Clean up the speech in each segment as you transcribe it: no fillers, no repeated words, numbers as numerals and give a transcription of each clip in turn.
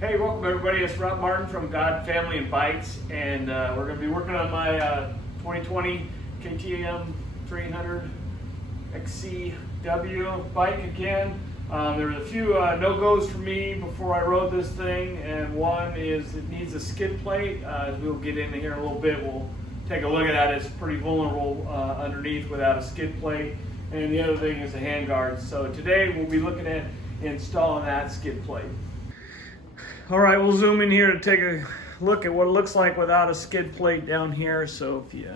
Hey, welcome everybody. It's Rob Martin from God, Family, and Bikes, and we're going to be working on my 2020 KTM 300 XC-W bike again. There was a few no-goes for me before I rode this thing, and one is it needs a skid plate. We'll get into here in a little bit. We'll take a look at that. It's pretty vulnerable underneath without a skid plate. And the other thing is the handguards. So today we'll be looking at installing that skid plate. All right, we'll zoom in here to take a look at what it looks like without a skid plate down here. So if you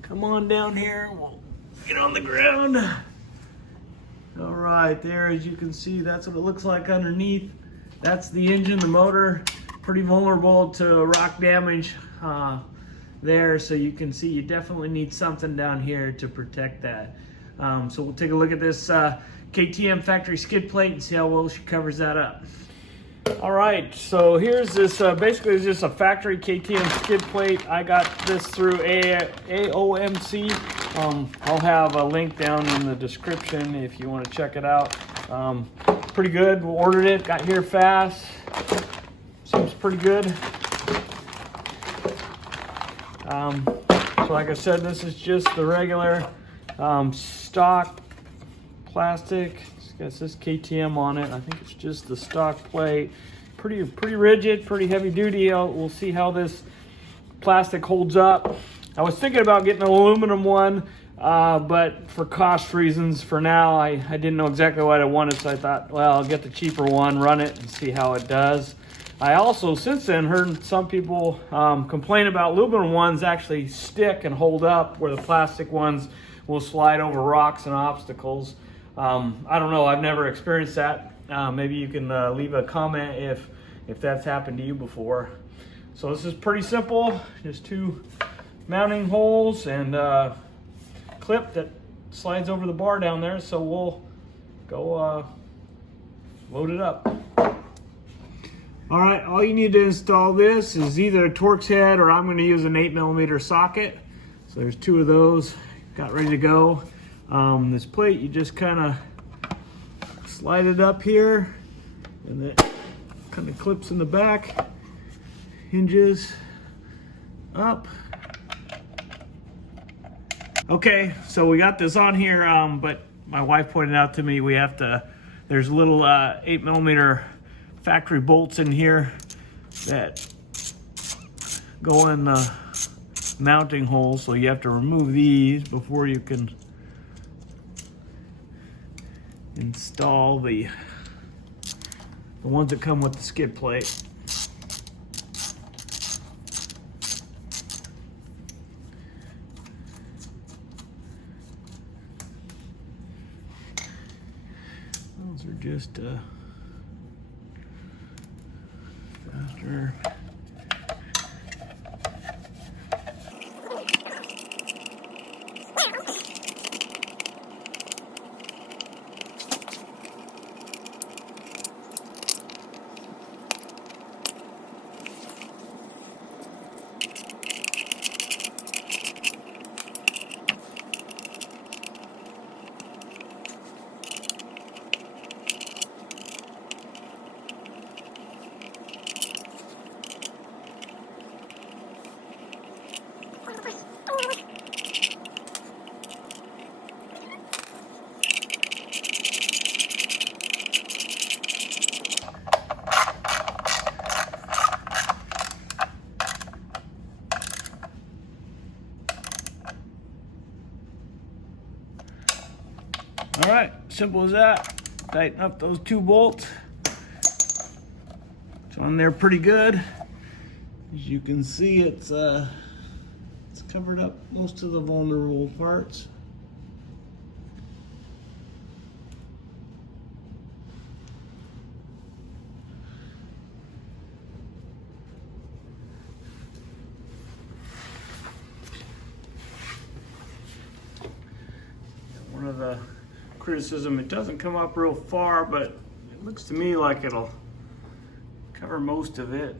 come on down here, we'll get on the ground. All right, there, as you can see, that's what it looks like underneath. That's the engine, the motor, pretty vulnerable to rock damage there. So you can see you definitely need something down here to protect that. So we'll take a look at this KTM factory skid plate and see how well she covers that up. All right, so here's this, basically it's just a factory KTM skid plate. I got this through AOMC. I'll have a link down in the description if you want to check it out. Pretty good, we ordered it, got here fast. Seems pretty good. So like I said, this is just the regular stock plastic. It says KTM on it. I think it's just the stock plate. Pretty rigid, pretty heavy duty. We'll see how this plastic holds up. I was thinking about getting an aluminum one, but for cost reasons, for now, I didn't know exactly what I wanted, so I thought, well, I'll get the cheaper one, run it, and see how it does. I also, since then, heard some people complain about aluminum ones actually stick and hold up, where the plastic ones will slide over rocks and obstacles. I don't know, I've never experienced that. Maybe you can leave a comment if that's happened to you before. So this is pretty simple, just two mounting holes and a clip that slides over the bar down there. So we'll go load it up. All right, all you need to install this is either a Torx head or I'm going to use an 8mm socket. So there's two of those, got ready to go. This plate, you just kind of slide it up here and it kind of clips in the back, hinges up. Okay, so we got this on here, but my wife pointed out to me there's little 8mm factory bolts in here that go in the mounting holes, so you have to remove these before you can install the ones that come with the skid plate. Those are just faster. All right, simple as that. Tighten up those two bolts. It's on there pretty good. As you can see, it's covered up most of the vulnerable parts. One of the criticism, it doesn't come up real far, but it looks to me like it'll cover most of it.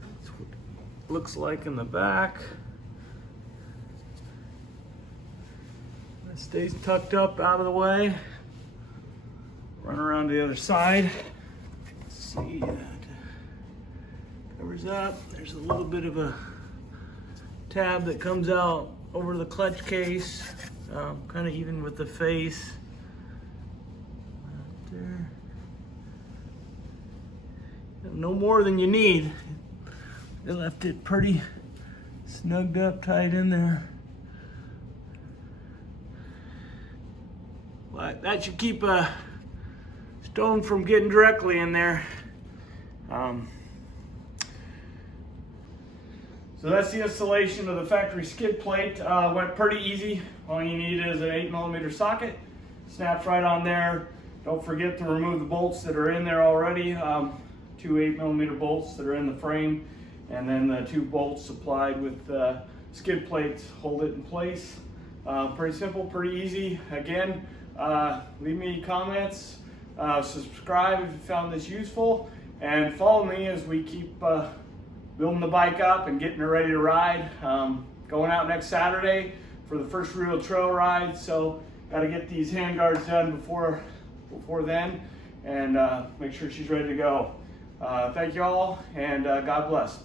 That's what it looks like in the back. It stays tucked up out of the way. Run around to the other side. see that covers up. There's a little bit of a tab that comes out over the clutch case, kind of even with the face. Right there. No more than you need. They left it pretty snugged up, tight in there. But that should keep a stone from getting directly in there. So that's the installation of the factory skid plate. Went pretty easy. All you need is an 8mm socket. Snaps right on there. Don't forget to remove the bolts that are in there already. 2 8mm bolts that are in the frame, and then the 2 bolts supplied with skid plates hold it in place. Pretty simple, pretty easy. Again, leave me comments, subscribe if you found this useful, and follow me as we keep building the bike up and getting it ready to ride. Going out next Saturday for the first real trail ride, so got to get these handguards done before then, and make sure she's ready to go. Thank you all, and God bless.